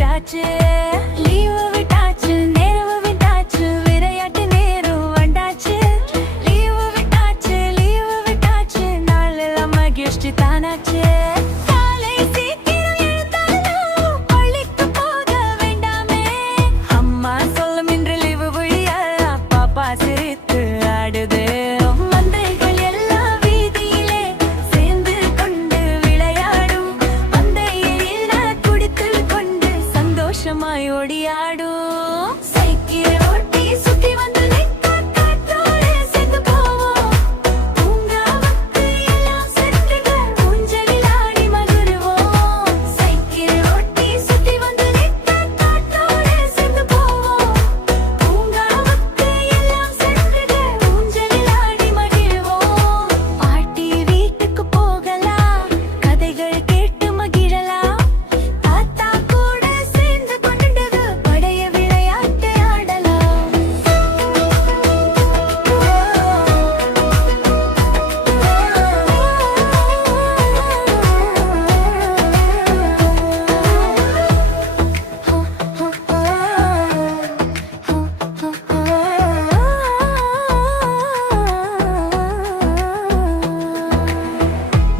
விட்டாச்சு, லீவு விட்டாச்சு, நேரவு விட்டாச்சு, விளையாட்டு நேரம் வந்தாச்சு. லீவு விட்டாச்சு, லீவு விட்டாச்சு, நாளெல்லாம் மகிழ்ச்சி தானாச்சு. காலை சீக்கிரம் எழுந்தாலும் பள்ளிக்கு போக வேண்டாமே. அம்மா சொல்லும் இன்று லீவு விழிய பாப்பா சிரித்து ஆடுது. மந்தைகள் எல்லாம் வீதியிலே சேர்ந்து கொண்டு விளையாடும். மந்தையில் குடித்துக் கொண்டு சந்தோஷமாய் ஓடியாடும். சைக்கிள் ஓட்டி சுத்தி வந்து நிற்க காற்றோடு சேர்ந்து போவோம். பூங்காவுக்கு எல்லாம் சென்று ஊஞ்சலில் ஆடி மகிழ்வோம். சைக்கிள் ஓட்டி சுத்தி வந்து நிற்க காற்றோடு சேர்ந்து போவோம். பூங்காவுக்கு எல்லாம் சென்று ஊஞ்சலில் ஆடி மகிழ்வோம். பாட்டி வீட்டுக்கு போகலாம், கதைகள் கேட்டு மகிழலாம். தாத்தா கூட சேர்ந்து கொண்டு படைய விளையாட்டு ஆடலாம்.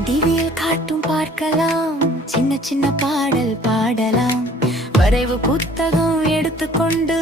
டிவியில் காட்டும் பார்க்கலாம், சின்ன சின்ன பாடல் பாடலாம். வரைவு புத்தகம் எடுத்துக்கொண்டு